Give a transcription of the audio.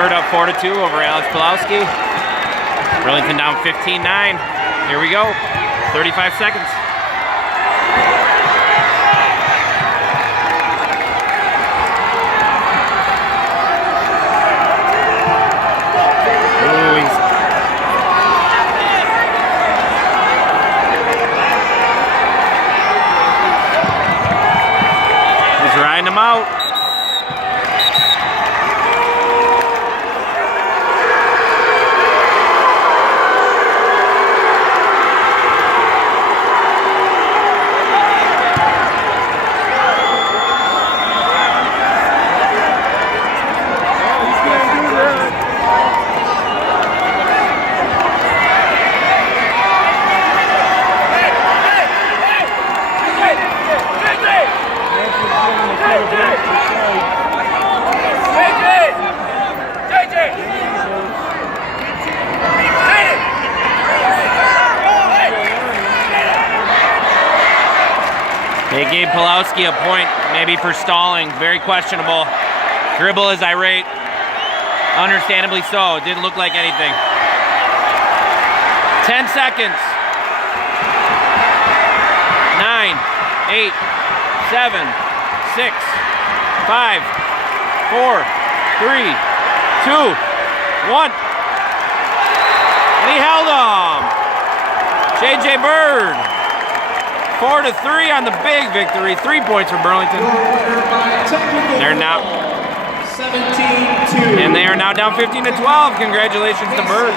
Bird up 4-2 over Alex Pulowski. Burlington down 15-9. Here we go. 35 seconds. He's riding him out. They gave Pulowski a point, maybe for stalling. Very questionable. Dribble is irate. Understandably so. It didn't look like anything. 10 seconds. 9, 8, 7, 6, 5, 4, 3, 2, 1. And he held him. J.J. Bird. 4-3 on the big victory. 3 points for Burlington. They're now 17-2. And they are now down 15-12. Congratulations to Bird.